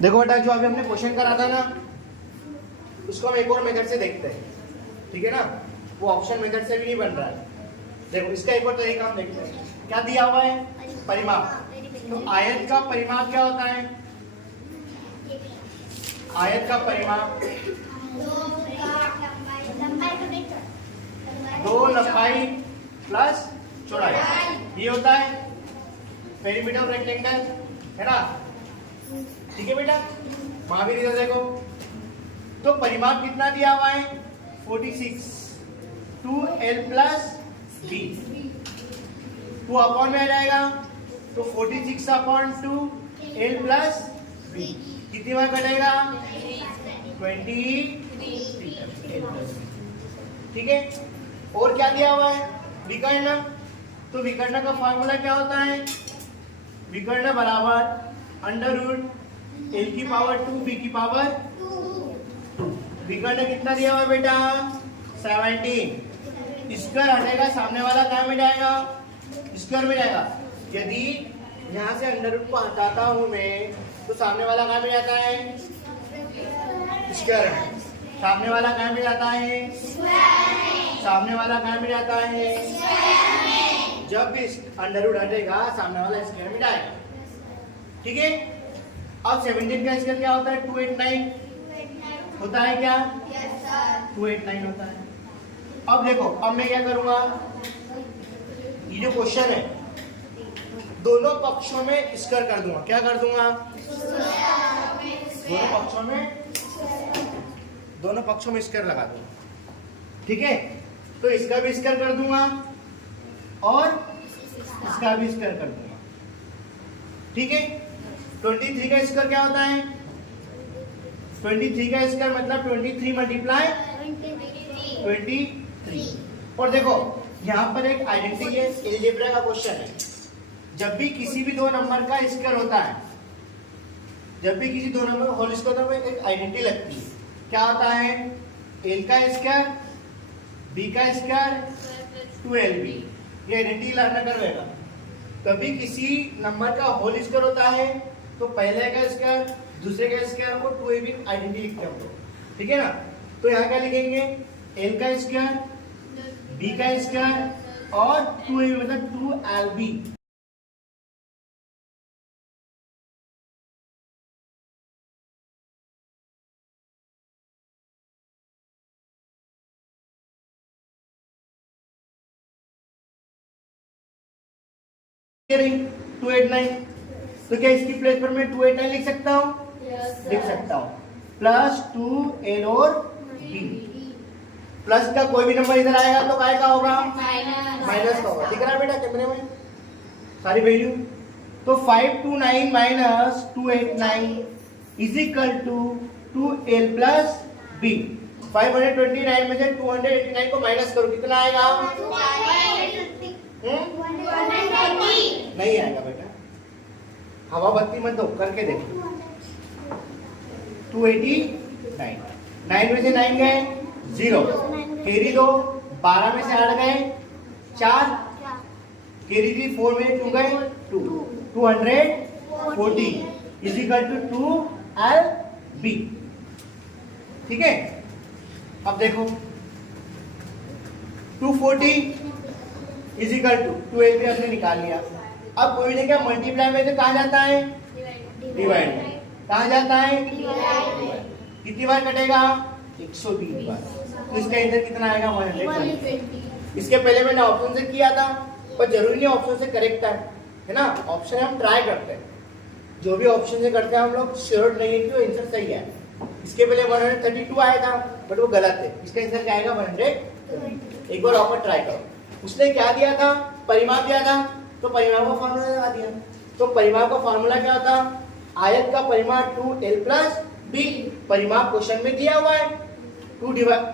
देखो बेटा, जो अभी हमने क्वेश्चन करा था ना, उसको हम एक और मेथड से देखते हैं, ठीक है ना। वो ऑप्शन मेथड से भी नहीं बन रहा है। देखो इसका एक और तरीका हम देखते हैं। क्या दिया हुआ है? परिमाप। तो आयत का परिमाप क्या होता है? आयत का परिमाप दो लंबाई प्लस चौड़ाई, ये होता है पेरीमीटर ऑफ रेक्टेंगल, है ना। ठीक है बेटा, महावीर इधर देखो। तो परिमाप कितना दिया हुआ है? 46 2l प्लस b, 2 अपॉन में आ जाएगा, तो 46 अपॉन 2 l प्लस b, कितनी बार कटेगा? 23। ठीक है। और क्या दिया हुआ है? विकर्ण। तो विकर्ण का फॉर्मूला क्या होता है? विकर्ण बराबर अंडर रूट l की पावर 2 b की पावर 2। विकर्ण कितना दिया हुआ है बेटा? 17। स्क्वायर हटेगा, सामने वाला क्या में जाएगा? स्क्वायर में जाएगा। यदि यहाँ से अंडर रूट को हटाता हूँ मैं, तो सामने वाला क्या में जाता है? स्क्वायर में। सामने वाला क्या में जाता है? सामने वाला क्या में जाता है? जब भी अंडर रूट हटेगा, सामने वाला स्क्वायर में जाएगा। ठीक है। अब 17 का स्क्वायर क्या होता है? 289 होता है क्या? 289 होता है। अब देखो, अब मैं क्या करूंगा, ये जो क्वेश्चन है दोनों पक्षों में स्क्वायर कर दूंगा। क्या कर दूंगा? दोनों पक्षों में स्क्वायर लगा दूंगा। ठीक है। तो इसका भी स्क्वायर कर दूंगा और इसका भी स्क्वायर कर दूंगा। ठीक है। 23 का स्क्वायर क्या होता है? 23 का स्क्वायर मतलब 23 मल्टीप्लाई 23। और देखो यहाँ पर एक आइडेंटिटी है, अलजेब्रा का क्वेश्चन है। जब भी किसी भी दो नंबर का स्क्वायर होता है, जब भी किसी दो नंबर का होल स्क्वायर होता है, एक आइडेंटिटी लगती है। क्या होता है? l का स्क्वायर b का स्क्वायर 2lb, ये आइडेंटिटी लाना करवेगा। कभी किसी नंबर का होल स्क्वायर होता है तो पहले का स्क्वायर दूसरे का स्क्वायर को 2ab आइडेंटिटी लिखते हैं हम लोग। ठीक है ना। तो यहाँ क्या लिखेंगे? l का स्क्वायर b का स्क्वायर और 2ab मतलब 2lb। नहीं 289, तो क्या इसकी प्लेस पर मैं 289 लिख सकता हूँ? लिख सकता हूँ। प्लस 2l और b, प्लस का कोई भी नंबर इधर आएगा तो काय का होगा? माइनस का होगा। दिख रहा है बेटा कैमरे में सारी वैल्यू? तो 529 minus 289 is equal to 2l plus b। 529 में से 289 को माइनस करो, कितना आएगा? नहीं आएगा बेटा, हवा बत्ती मत दो, करके देखो। 289, 9 में से 9 गए 0, कैरी 2, 12 में से 8 गए 4, कैरी 3, 4 में 2 गए 2, 240 इज इक्वल टू 2lb। ठीक है। अब देखो 240 इज इक्वल टू 2lb हमने निकाल लिया। अब कोई ने क्या मल्टीप्लाई में तो कहाँ जाता है? डिवाइड में। कहाँ जाता है? कितनी बार कटेगा? 120 बार। तो इसका आंसर कितना आएगा? 120। इसके पहले मैंने ऑप्शन से किया था, पर जरूरी नहीं ऑप्शन से करेक्ट है ना। ऑप्शन हम ट्राई करते हैं, जो भी ऑप्शन से करते हैं हम लोग श्योर नहीं है कि वो आंसर सही है। इसके पहले 132 आया था, बट वो गलत है। इसका आंसर क्या आएगा? 100। एक बार ऑफर ट्राई करो। उसने क्या दिया था? परिमाप दिया था, तो परिमाप का फॉर्मूला लगा दिया। तो परिमाप का फॉर्मूला क्या होता? आयत का परिमाप 2l प्लस b। परिमाप क्वेश्चन में दिया हुआ है, 2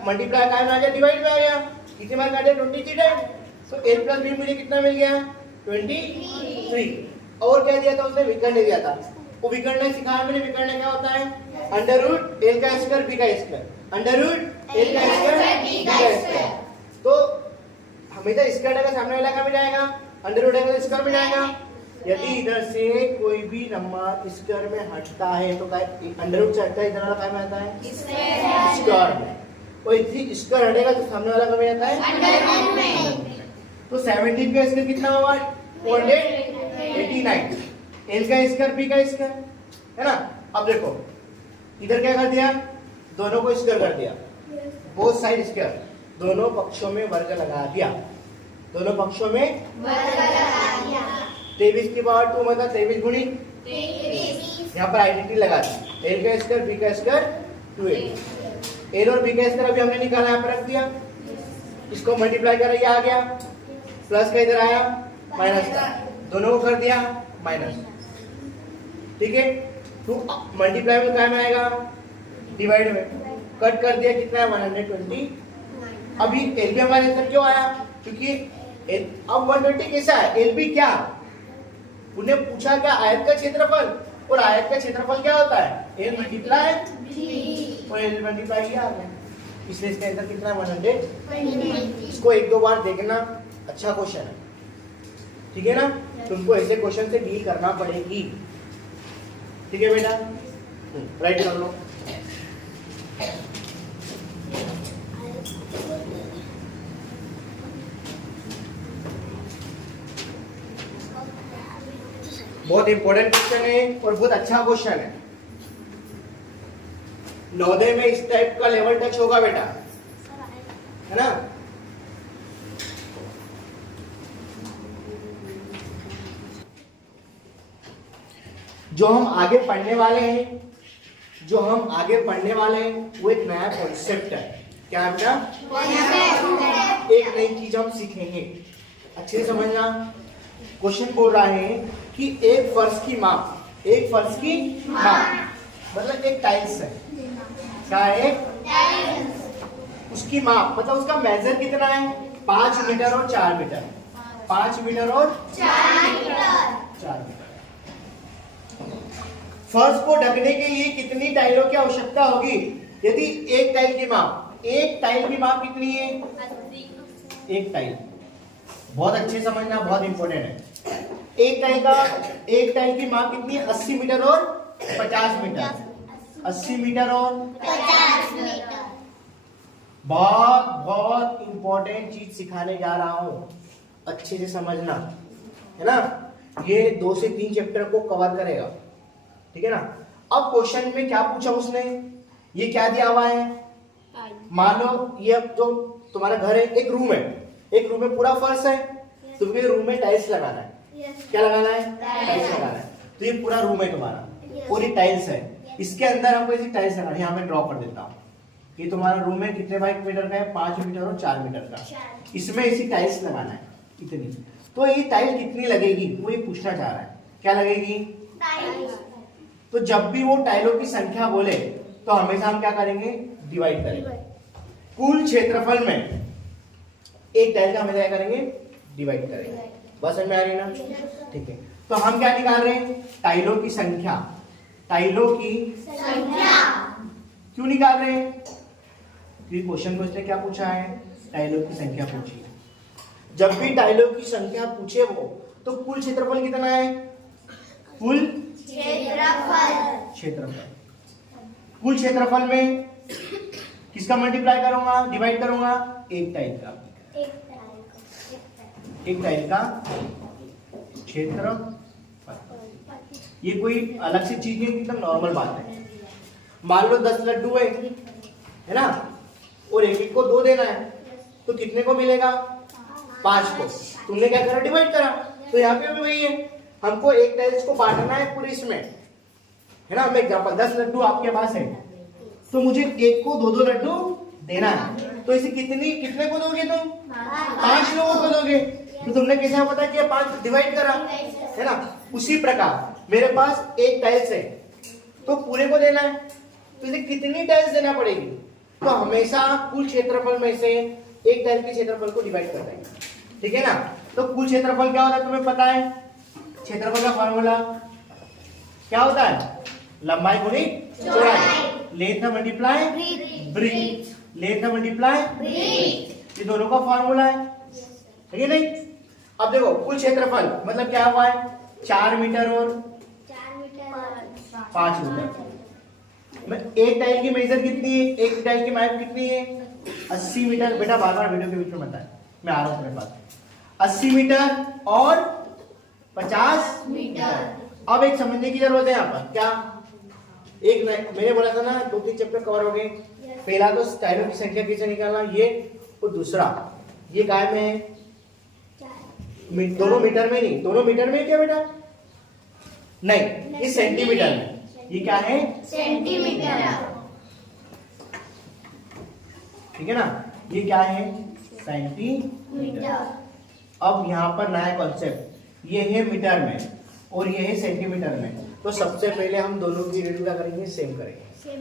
मल्टीप्लाई का में आ गया, डिवाइड में आ गया। कितनी बार काटे? 23 टाइम। तो l प्लस b मुझे कितना मिल गया? 23। और क्या दिया था उसने? विकर्ण दिया था। वो विकर्ण सिखाया मैंने। विकर्ण क्या होता है? अंडर रूट l का स्क्वायर b का स्क्वायर, अंडर रूट l का स्क्वायर b का स्क्वायर। तो हमेशा स्क्वायर का सामने वाला का भी जाएगा, अंडर रूट का स्क्वायर में जाएगा। यदि इधर से कोई भी नंबर स्क्वायर में हटता है तो अंडर रूट से हटता है, इधर वाला काय में आता है स्क्वायर में, और यदि स्क्वायर हटेगा तो सामने वाला कब आता है अंडर रूट में। तो 17 का स्क्वायर कितना होगा 489, एल का स्क्वायर बी का स्क्वायर है ना। अब देखो इधर क्या कर दिया, दोनों को स्क्वायर कर दिया, बोथ साइड स्क्वायर, दोनों पक्षों में वर्ग लगा दिया, दोनों पक्षों में वर्ग लगा दिया। 23 की पावर 2 मतलब 23 गुणी 23, यहाँ पर आइडेंटिटी लगा दी, एल का स्क्वायर बी का स्क्वायर 2a, एल और बी का स्क्वायर अभी हमने निकाला, यहाँ पर रख दिया, इसको मल्टीप्लाई करा, ये आ गया, प्लस का इधर आया माइनस का, दोनों को कर दिया माइनस, ठीक है। तो मल्टीप्लाई में क्या में आएगा डिवाइड में, कट कर दिया, कितना है 120। अभी एल बी हमारे अंदर क्यों आया, क्योंकि अब 120 कैसा है, एल बी क्या, उन्हें पूछा क्या आयत का क्षेत्रफल, और आयत का क्षेत्रफल क्या होता है एल मल्टीप्लाई बी, और एल मल्टीप्लाई ये आ गया, इसलिए इसका आंसर कितना है 120। इसको एक दो बार देखना, अच्छा क्वेश्चन है, ठीक है ना, तुमको ऐसे क्वेश्चन से डील करना पड़ेगी, ठीक है बेटा, राइट कर लो। बहुत इंपॉर्टेंट क्वेश्चन है और बहुत अच्छा क्वेश्चन है, नवोदय में इस टाइप का लेवल टच होगा बेटा, है ना। जो हम आगे पढ़ने वाले हैं, जो हम आगे पढ़ने वाले हैं वो एक नया कॉन्सेप्ट है, क्या बेटा, एक नई चीज हम सीखेंगे, अच्छे से समझना। क्वेश्चन बोल रहा है कि एक फर्श की माप, एक फर्श की माप मतलब एक टाइल्स है, क्या है उसकी माप, मतलब उसका मेजर कितना है 5 मीटर और 4 मीटर, 5 मीटर और 4 मीटर। फर्श को ढकने के लिए कितनी टाइलों की आवश्यकता होगी, यदि एक टाइल की माप, एक टाइल की माप कितनी है, एक टाइल, बहुत अच्छे समझना, बहुत इंपॉर्टेंट है। एक टाइल की माप कितनी है 80 मीटर और 50 मीटर, 80 मीटर और 50 मीटर। बहुत बहुत इंपॉर्टेंट चीज सिखाने जा रहा हूं, अच्छे से समझना, है ना, ये 2 से 3 चैप्टर को कवर करेगा, ठीक है ना। अब क्वेश्चन में क्या पूछा उसने, ये क्या दिया हुआ है, मान लो ये जो तुम्हारा घर है, एक रूम है, एक रूम में पूरा फर्श है, तुम्हें रूम में टाइल्स लगाना है, क्या लगाना है टाइल्स लगाना है, तो ये पूरा रूम है तुम्हारा, पूरी टाइल्स है, इसके अंदर हमको ऐसी टाइल्स लगाना है, यहाँ मैं ड्रॉ कर देता हूँ, ये तुम्हारा रूम है, कितने बाई मीटर का है 5 मीटर और 4 मीटर का, इसमें ऐसी टाइल्स लगाना है इतनी, तो ये टाइल कितनी लगेगी वो ये पूछना चाह रहा है, क्या लगेगी टाइल्स। तो जब भी वो टाइलों की संख्या बोले तो हमेशा हम क्या करेंगे डिवाइड करेंगे, कुल क्षेत्रफल में एक टाइल का हमेशा क्या करेंगे डिवाइड करेंगे, बस समझ में आ रही ना, ठीक है। तो हम क्या निकाल रहे हैं टाइलों की संख्या, टाइलों की संख्या क्यों निकाल रहे हैं, क्योंकि क्वेश्चन को इसने क्या पूछा है टाइलों की संख्या पूछी है। जब भी टाइलों की संख्या पूछे वो तो कुल क्षेत्रफल कितना है, कुल क्षेत्रफल, कुल क्षेत्रफल में किसका मल्टीप्लाई करूंगा डिवाइड करूंगा, एक टाइल का, एक टाइल का क्षेत्रफल, ये कोई अलग सी चीज नहीं, एकदम नॉर्मल बात है। मान लो 10 लड्डू है ना, और एक एक को 2 देना है, तो कितने को मिलेगा 5 को, तुमने क्या करा डिवाइड करा, तो यहाँ पे भी वही है, हमको एक टाइल्स को बांटना है पूरे इसमें, है ना। मैं एग्जांपल 10 लड्डू आपके पास है, तो मुझे एक को 2-2 लड्डू देना है, तो इसे कितने को दोगे तुम 5 लोगों को दोगे, तो तुमने कैसे पता किया 5 डिवाइड करा, है ना। उसी प्रकार मेरे पास एक टाइल्स है तो पूरे को देना है, तो इसे कितनी टाइल्स देना पड़ेगी, तो हमेशा कुल क्षेत्रफल में से एक टाइल के क्षेत्रफल को डिवाइड कर देंगे, ठीक है ना। तो कुल क्षेत्रफल क्या होता है तुम्हें पता है, क्षेत्रफल का फॉर्मूला क्या होता है लंबाई गुणी चौड़ाई, length multiply breadth, length multiply breadth, ये दोनों का फॉर्मूला है, ठीक है नहीं। अब देखो कुल क्षेत्रफल मतलब क्या हुआ है 4 मीटर और 5 मीटर। एक टाइल की मेजर कितनी है, एक टाइल की माप कितनी है? 80 मीटर। बेटा बार बार वीडियो के बीच में बताए, मैं आ रहा हूँ तुम्हारे पास। 80 मीटर और 50 मीटर। अब एक समझने की जरूरत है यहाँ पर, क्या एक मैंने बोला था ना 2-3 चैप्टर कवर हो गए। पहला तो टाइलों की संख्या कैसे निकालना ये, और दूसरा ये काय में है, दोनों मीटर में नहीं, दोनों मीटर में क्या बेटा? नहीं, ये सेंटीमीटर में। ये क्या है? सेंटीमीटर। ठीक है ना, ये क्या है? सेंटीमीटर। अब यहाँ पर नया कॉन्सेप्ट, ये है मीटर में और ये है सेंटीमीटर में। तो सबसे पहले हम दोनों की यूनिट क्या करेंगे? सेम करेंगे।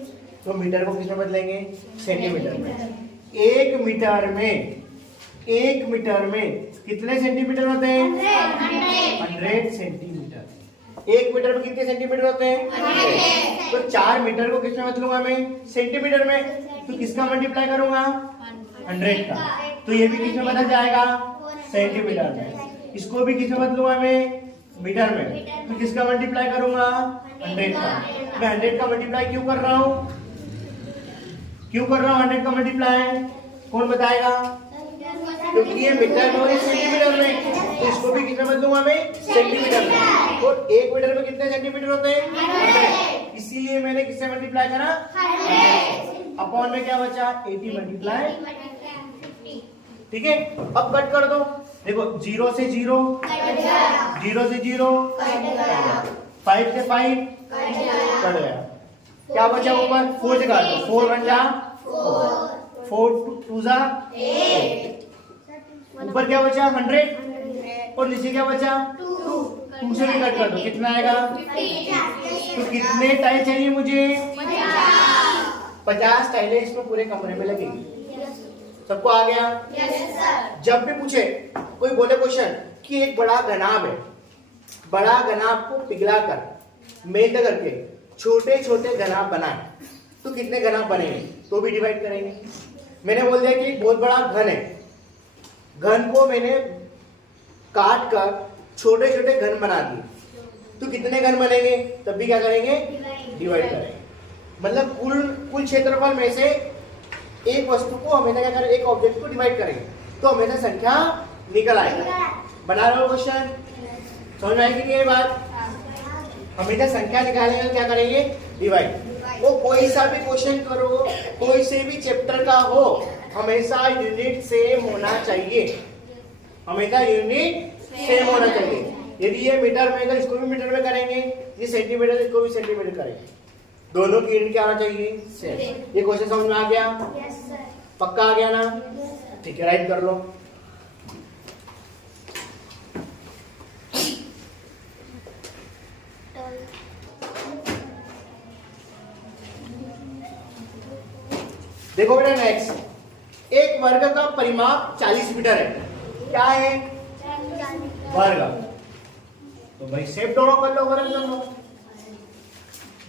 तो मीटर को किसमें बदलेंगे? सेंटीमीटर में। एक मीटर में कितने सेंटीमीटर होते हैं? 100 सेंटीमीटर। एक मीटर में कितने सेंटीमीटर होते हैं? 100। तो 4 मीटर को किसमें बदलूंगा मैं? सेंटीमीटर में। तो किसका मल्टीप्लाई करूंगा? 100 का। तो ये भी किसमें बदल जाएगा? सेंटीमीटर में। इसको भी किसमें बदलूंगा मैं? मीटर में। तो किसका मल्टीप्लाई करूंगा? 100 का। मैं 100 का मल्टीप्लाई क्यों कर रहा हूं? 100 का मल्टीप्लाई? कौन बताएगा? क्योंकि ये मीटर में और ये सेंटीमीटर में, तो इसको भी किसमें बदलूंगा मैं? सेंटीमीटर में। और एक मीटर में कितने सेंटीमीटर होते हैं? 100। इसीलिए मैंने किससे मल्टीप्लाई करा? 100। अपॉन में क्या बचा? 80 मल्टीप्लाई 50। ठीक है, अब कट कर दो। देखो 0 से 0, 0 से 0, 5 से 5 कट गया। क्या बचा ऊपर? 4 से काट दो। 4 1 जा 4, 2 जा 8। ऊपर क्या बचा? 100 और नीचे क्या बचा? 2 से भी कट कर दो। कितना आएगा? 50। तो कितने टाइल चाहिए मुझे? 50 टाइलें इसमें पूरे कमरे में लगेंगी। सबको आ गया? जब भी पूछे कोई बोले क्वेश्चन कि एक बड़ा घनाभ है, बड़ा घनाभ को पिघलाकर मेल्ट करके छोटे छोटे घनाभ बनाए तो कितने घनाभ बनेंगे? तो भी डिवाइड करेंगे। मैंने बोल दिया कि एक बहुत बड़ा घन है, घन को मैंने काट कर छोटे छोटे घन बना दिए तो कितने घन बनेंगे? तब भी क्या करेंगे? डिवाइड करेंगे। मतलब कुल क्षेत्रफल में से एक वस्तु को हमेशा क्या करें? एक ऑब्जेक्ट को डिवाइड करेंगे तो हमेशा संख्या निकल आएगा। बना रहे हो क्वेश्चन? समझ में आएगी ये बात? हमेशा संख्या निकालेंगे क्या करेंगे? डिवाइड। वो कोई सा भी क्वेश्चन करो, कोई से भी चैप्टर का हो, हमेशा यूनिट सेम होना चाहिए। हमेशा यूनिट सेम होना चाहिए। यदि ये मीटर में है इसको भी मीटर में करेंगे, ये सेंटीमीटर इसको भी सेंटीमीटर करेंगे। दोनों की यूनिट क्या आना चाहिए? सेम। ये क्वेश्चन समझ में आ गया? Yes sir. पक्का आ गया ना? ठीक है, राइट कर लो। देखो बेटा नेक्स्ट, एक वर्ग का परिमाप 40 मीटर है। क्या है? वर्ग। तो भाई सेम दोनों कर लो, वर्ग कर लो।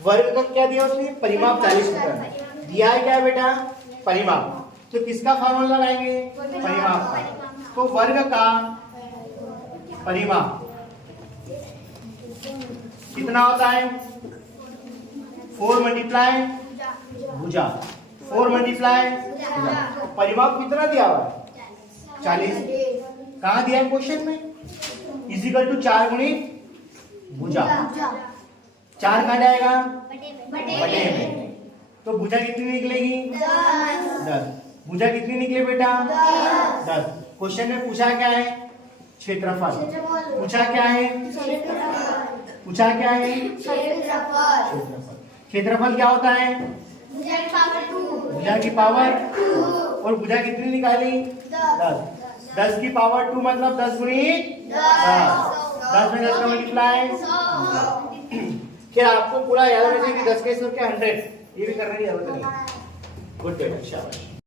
वर्ग का क्या दिया उसने? परिमाप 40 मीटर दिया है। क्या है बेटा? परिमाप। तो किसका फार्मूला लगाएंगे? परिमाप का। तो वर्ग का परिमाप कितना होता है? 4 मल्टीप्लाई भुजा, 4 मल्टीप्लाई भुजा। परिमाप कितना दिया हुआ? 40। कहाँ दिया है क्वेश्चन में? इजिकल टू 4 गुणित भुजा। 4 कहाँ जाएगा? बटे में। तो भुजा कितनी निकलेगी? 10। भुजा कितनी निकले बेटा? 10। क्वेश्चन में पूछा क्या है? क्षेत्रफल। पूछा क्या है? पूछा क्या है? क्षेत्रफल। क्षेत्रफल क्या होता है? भुजा की पावर 2। और भुजा कितनी निकाली? 10। 10 की पावर 2 मतलब 10 गुणित 10 में 10 का मल्टीप्लाई। क्या आपको पूरा याद होना चाहिए कि 10 के 100 क्या 100? ये भी करने की जरूरत नहीं। गुड बेटा, शाबाश।